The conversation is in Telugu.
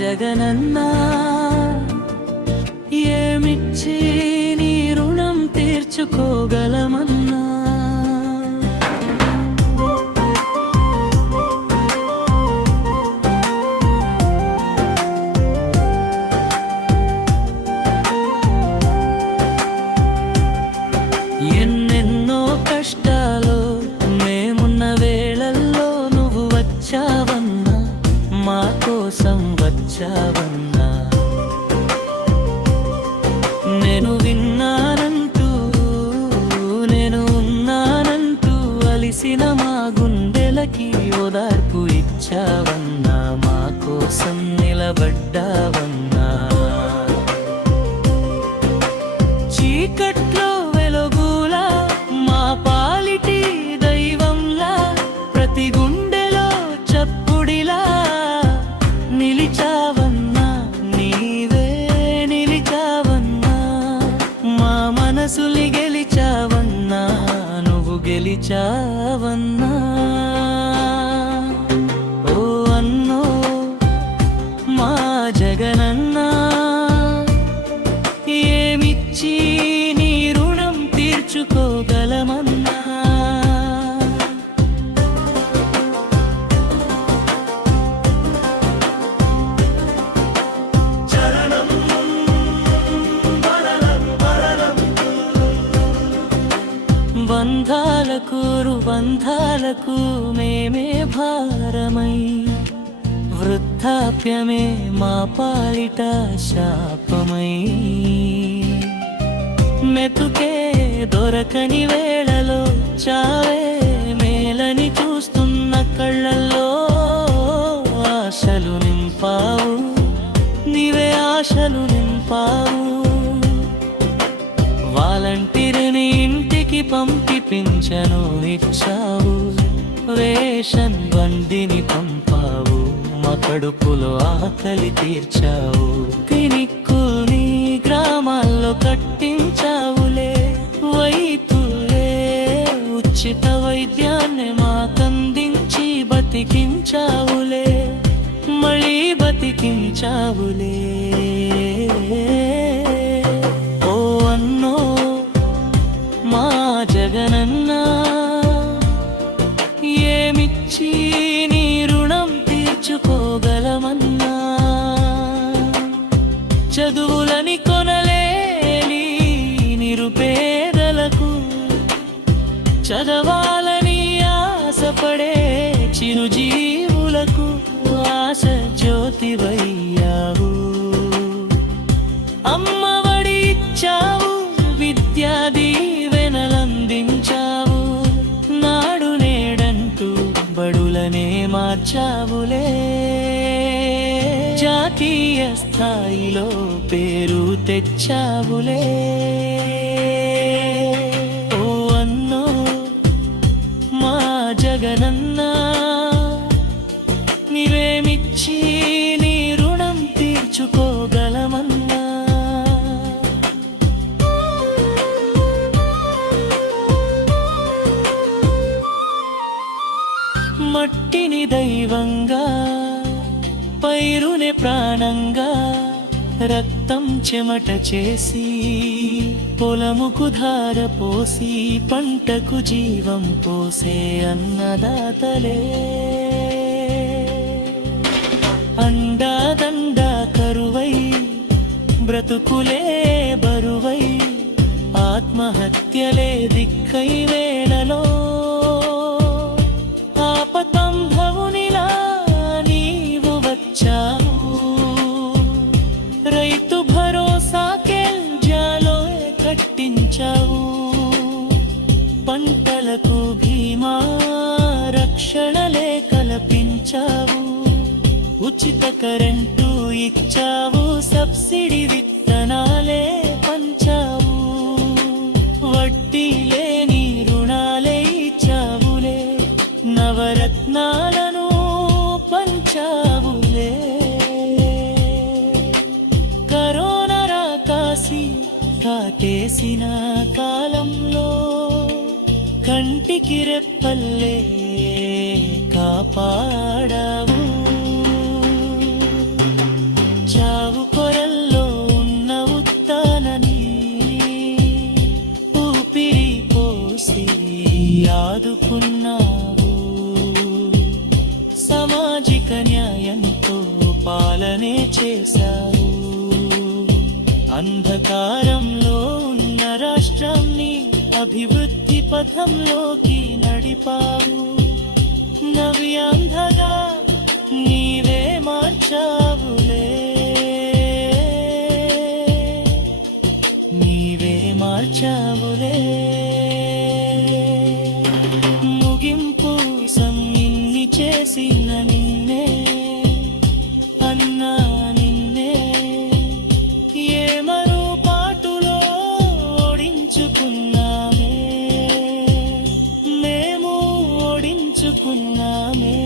జగనన్నా ఏమిచ్చి నీ రుణం తీర్చుకోగలమన్నా. ఎన్నెన్నో కష్టాలు మేమున్న వేళల్లో నువ్వు వచ్చావన్నా, మా కోసం వచ్చావన్నా. నేను విన్నానంటూ నేను ఉన్నానంటూ అలిసిన మా గుండెలకి ఓదార్పు ఇచ్చావన్నా, మా కోసం నిలబడ్డావన్నా. చీకట్లో వెలుగులా మా పాలిటి దైవంలా, ప్రతి గుండెలో చప్పుడిలా నిలిచావన్నా, నీవే నిలిచావన్నా. మా మనసుని గెలిచావన్నా, నువ్వు గెలిచావన్నా. ఓ అన్నో మా జగనన్నా, ఏమిచ్చి నీ రుణం తీర్చుకోగలమన్నా. బంధాలకు రుబంధాలకు మేమే భారమై, వృద్ధాప్యమే మా పాలిట శాపమై, మెతుకే దొరకని వేళలో చావే మేలని చూస్తున్న కళ్ళల్లో ఆశలు నింపావు, నీవే ఆశలు నింపావు. వాలంటీర్ని ఇంటికి పంపి పింఛను ఇచ్చావు, రేషన్ బండిని పంపావు, మా కడుపులో ఆకలి తీర్చావు. క్లినిక్కుల్ని గ్రామాల్లో కట్టించావులే, వైద్యులే ఉచిత వైద్యాన్ని మాకందించి బతికించావులే, మళ్ళీ బతికించావులే. ఓ అన్నో మా జగనన్నా, ఏమిచ్చి నీ రుణం తీర్చుకోగలమన్నా. చదువులని కొనలేని నిరుపేదలకు, చదవాలని ఆశపడే చిరుజీవులకు ఆశ జ్యోతివయ్యావు. అమ్మఒడి ఇచ్చావు, విద్యా దీవెనలందించావు, నాడు నేడంటూ బడులనే మార్చావులే. జాతీయ స్థాయిలో పేరు తెచ్చావులే. ఓ అన్నో మా జగనన్నా, నీవేమిచ్చి నీ రుణం తీర్చుకోగలమన్నా. మట్టిని దైవంగా, పైరునే ప్రాణంగా, రక్తం చెమట చేసి పొలముకు ధార పోసి పంటకు జీవం పోసే అన్నదాతలే. అండాదండా కరువై బ్రతుకులే బరువై, ఆత్మహత్యలే దిక్కై వేళలో ఆపతంభవునిలా నీవు వచ్చావు. రైతు భరోసాకే జాలో కట్టించావు, పంటలకు భీమా రక్షణలే కల్పించావు. ఉచిత కరెంటు ఇచ్చావు, సబ్సిడీ విత్తనాలే పంచావు. వడ్డీ లేని రుణాలే ఇచ్చావులే, నవరత్నాలను పంచావులే. కరోనా రాకాసి కాటేసిన కాలంలో కంటికి రెప్పల్లే కాపాడావు. ఆదుకున్నావు. సామాజిక న్యాయంతో పాలనే చేశావు. అంధకారంలో ఉన్న రాష్ట్రాన్ని అభివృద్ధి పథంలోకి నడిపావు. నవ్యాంధగా నీవే మార్చావులే, నీవే మార్చావులే. ముగింపు సమ్మిన్ని చేసిన నిన్నే అన్నా నిన్నే ఏమరు పాటులో ఓడించుకున్నామే, మేము ఓడించుకున్నామే.